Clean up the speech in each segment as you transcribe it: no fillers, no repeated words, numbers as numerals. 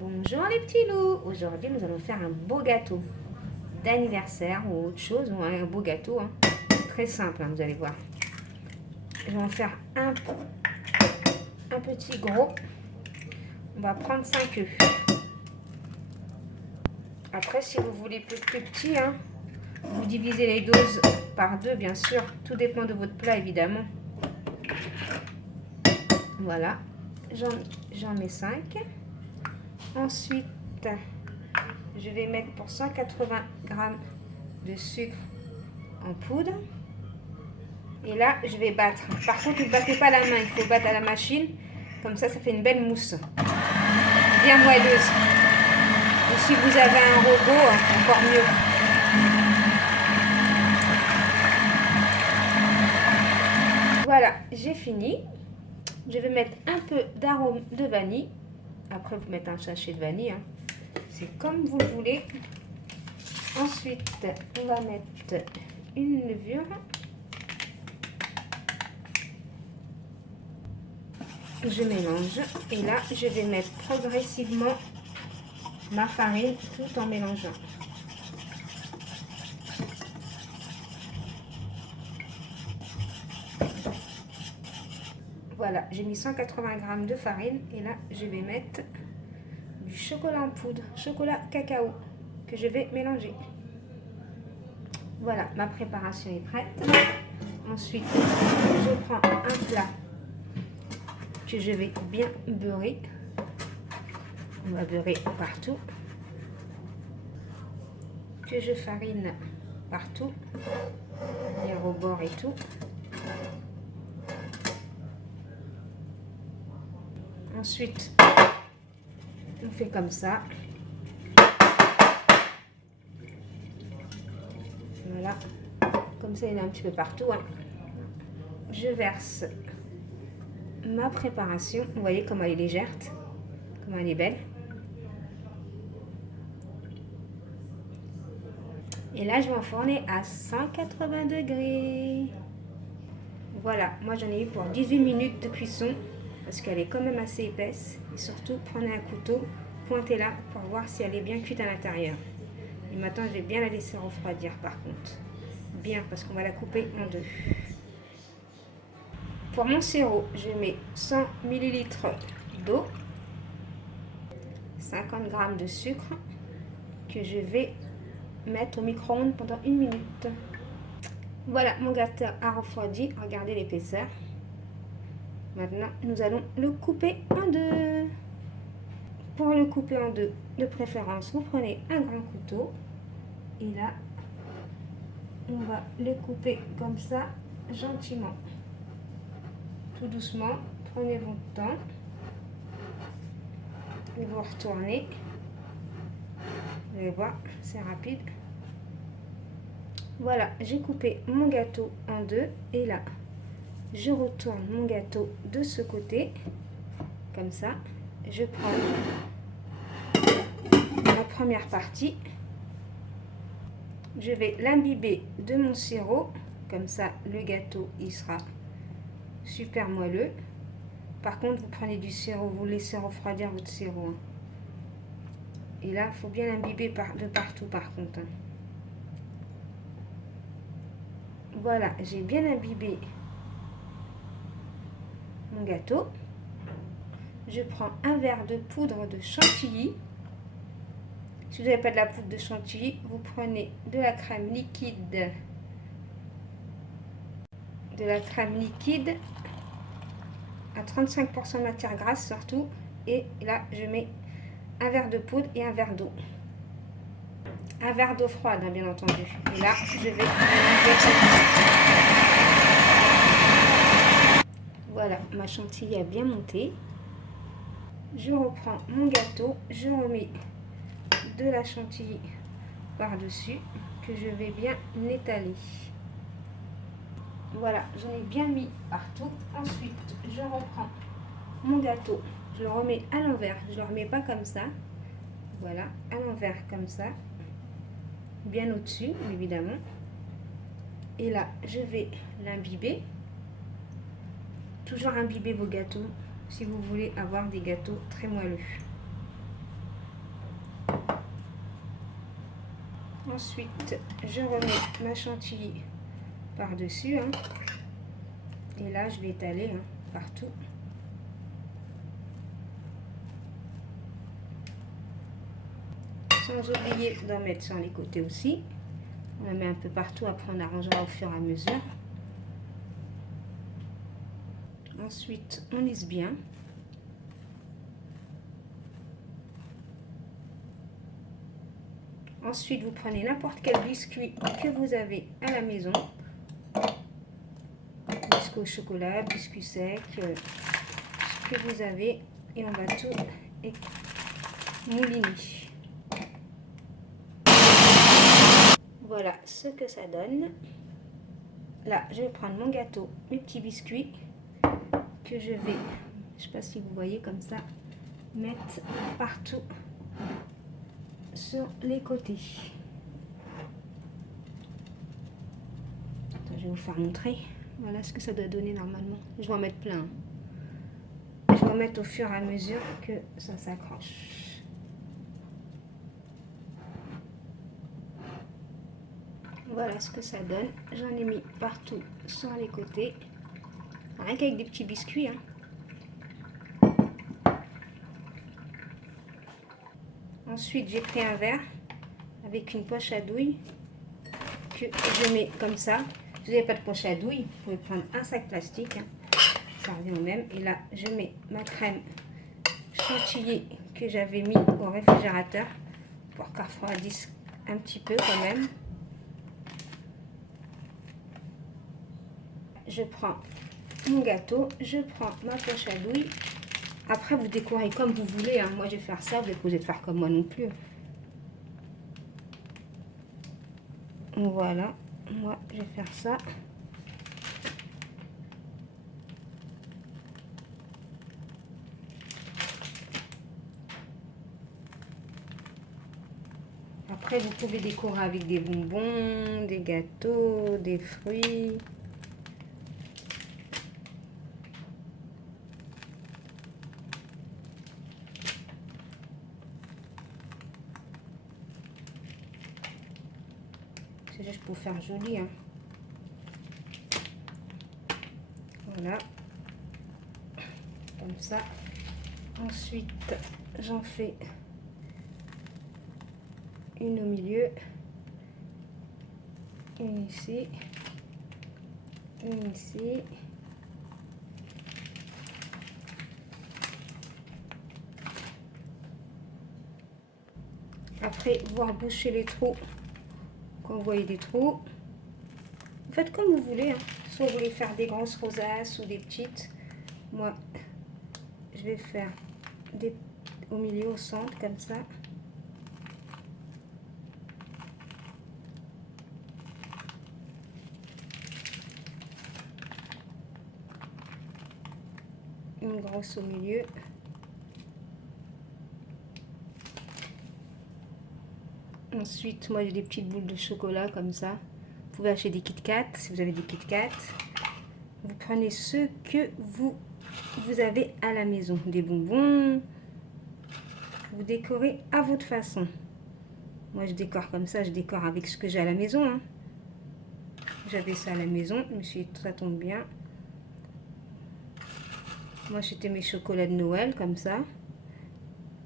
Bonjour les petits loups. Aujourd'hui nous allons faire un beau gâteau d'anniversaire ou autre chose, ou un beau gâteau, hein. Très simple, hein, vous allez voir. Je vais en faire un petit gros. On va prendre 5 œufs. Après, si vous voulez plus petit, hein, vous divisez les doses par 2, bien sûr. Tout dépend de votre plat, évidemment. Voilà, j'en mets 5. Ensuite, je vais mettre pour 180 g de sucre en poudre. Et là, je vais battre. Par contre, ne battez pas la main, il faut battre à la machine. Comme ça, ça fait une belle mousse. Bien moelleuse. Et si vous avez un robot, encore mieux. Voilà, j'ai fini. Je vais mettre un peu d'arôme de vanille. Après, vous mettez un sachet de vanille, hein. C'est comme vous le voulez. Ensuite, on va mettre une levure. Je mélange. Et là, je vais mettre progressivement ma farine tout en mélangeant. Voilà, j'ai mis 180 g de farine. Et là, je vais mettre du chocolat en poudre, chocolat cacao, que je vais mélanger. Voilà, ma préparation est prête. Ensuite, je prends un plat que je vais bien beurrer. On va beurrer partout. Que je farine partout, les rebords et tout. Ensuite, on fait comme ça. Voilà, comme ça il est un petit peu partout, hein. Je verse ma préparation. Vous voyez comment elle est légère, comment elle est belle. Et là, je vais enfourner à 180 degrés. Voilà, moi j'en ai eu pour 18 minutes de cuisson parce qu'elle est quand même assez épaisse. Et surtout, prenez un couteau, pointez-la pour voir si elle est bien cuite à l'intérieur. Et maintenant, je vais bien la laisser refroidir par contre. Bien, parce qu'on va la couper en deux. Pour mon sirop, je mets 100 ml d'eau, 50 g de sucre que je vais mettre au micro-ondes pendant 1 minute. Voilà, mon gâteau a refroidi. Regardez l'épaisseur. Maintenant, nous allons le couper en deux. Pour le couper en deux, de préférence, vous prenez un grand couteau. Et là, on va le couper comme ça, gentiment. Tout doucement, prenez votre temps. Et vous retournez. Vous allez voir, c'est rapide. Voilà, j'ai coupé mon gâteau en deux. Et là, je retourne mon gâteau de ce côté. Comme ça. Je prends la première partie. Je vais l'imbiber de mon sirop. Comme ça, le gâteau, il sera super moelleux. Par contre, vous prenez du sirop, vous laissez refroidir votre sirop. Et là, il faut bien l'imbiber de partout par contre. Voilà, j'ai bien imbibé mon gâteau. Je prends un verre de poudre de chantilly. Si vous n'avez pas de la poudre de chantilly, vous prenez de la crème liquide. De la crème liquide à 35% de matière grasse surtout. Et là, je mets un verre de poudre et un verre d'eau. Un verre d'eau froide, hein, bien entendu. Et là, je vais mélanger. Voilà, ma chantilly a bien monté. Je reprends mon gâteau, je remets de la chantilly par-dessus que je vais bien étaler. Voilà, j'en ai bien mis partout. Ensuite, je reprends mon gâteau, je le remets à l'envers. Je ne le remets pas comme ça. Voilà, à l'envers comme ça. Bien au-dessus, évidemment. Et là, je vais l'imbiber. Toujours imbiber vos gâteaux si vous voulez avoir des gâteaux très moelleux. Ensuite, je remets ma chantilly par-dessus. Hein. Et là, je vais étaler partout. Sans oublier d'en mettre sur les côtés aussi. On la met un peu partout, après on arrangera au fur et à mesure. Ensuite, on lisse bien. Ensuite, vous prenez n'importe quel biscuit que vous avez à la maison. Biscuit au chocolat, biscuit sec, ce que vous avez. Et on va tout mouliner. Voilà ce que ça donne. Là, je vais prendre mon gâteau, mes petits biscuits que je vais, je sais pas si vous voyez comme ça, mettre partout sur les côtés. Attends, je vais vous faire montrer. Voilà ce que ça doit donner normalement. Je vais en mettre plein. Je vais en mettre au fur et à mesure que ça s'accroche. Voilà ce que ça donne. J'en ai mis partout sur les côtés. Rien qu'avec des petits biscuits. Hein. Ensuite, j'ai pris un verre avec une poche à douille que je mets comme ça. Si vous n'avez pas de poche à douille, vous pouvez prendre un sac plastique. Hein. Ça revient au même. Et là, je mets ma crème chantilly que j'avais mis au réfrigérateur pour qu'elle refroidisse un petit peu quand même. Je prends mon gâteau, je prends ma poche à douille. Après, vous décorez comme vous voulez. Hein. Moi, je vais faire ça. Vous n'êtes pas obligé de faire comme moi non plus. Voilà. Moi, je vais faire ça. Après, vous pouvez décorer avec des bonbons, des gâteaux, des fruits. C'est juste pour faire joli. Hein. Voilà. Comme ça. Ensuite, j'en fais une au milieu. Une ici. Une ici. Après, vous rebouchez les trous. Quand vous voyez des trous, vous faites comme vous voulez. Hein. Soit vous voulez faire des grosses rosaces ou des petites. Moi, je vais faire des au milieu, au centre, comme ça. Une grosse au milieu. Ensuite, moi j'ai des petites boules de chocolat comme ça. Vous pouvez acheter des Kit Kat si vous avez des Kit Kat. Vous prenez ce que vous avez à la maison. Des bonbons. Vous décorez à votre façon. Moi je décore comme ça, je décore avec ce que j'ai à la maison. Hein. J'avais ça à la maison, je me suis dit, ça tombe bien. Moi j'étais mes chocolats de Noël comme ça.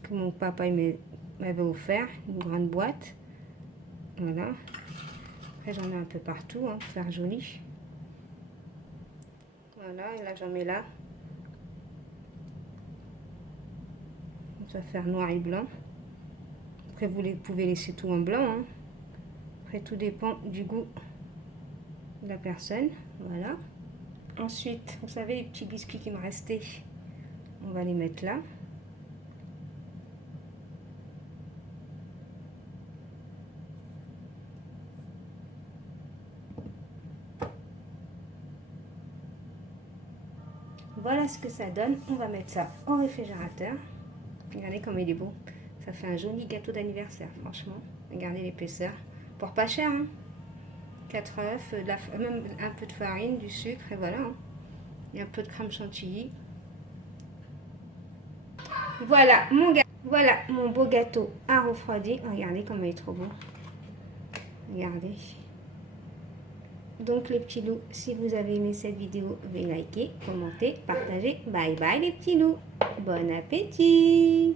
Que mon papa m'avait offert, une grande boîte. Voilà. Après j'en ai un peu partout hein, pour faire joli. Voilà, et là j'en mets là. Ça va faire noir et blanc. Après vous pouvez laisser tout en blanc. Hein. Après tout dépend du goût de la personne. Voilà. Ensuite, vous savez les petits biscuits qui me restaient, on va les mettre là. Voilà ce que ça donne. On va mettre ça au réfrigérateur. Regardez comme il est beau. Ça fait un joli gâteau d'anniversaire, franchement. Regardez l'épaisseur. Pour pas cher, hein. 4 œufs, même un peu de farine, du sucre, et voilà. Hein. Et un peu de crème chantilly. Voilà mon beau gâteau à refroidi. Regardez comme il est trop beau. Regardez. Donc les petits loups, si vous avez aimé cette vidéo, veuillez liker, commenter, partager. Bye bye les petits loups. Bon appétit.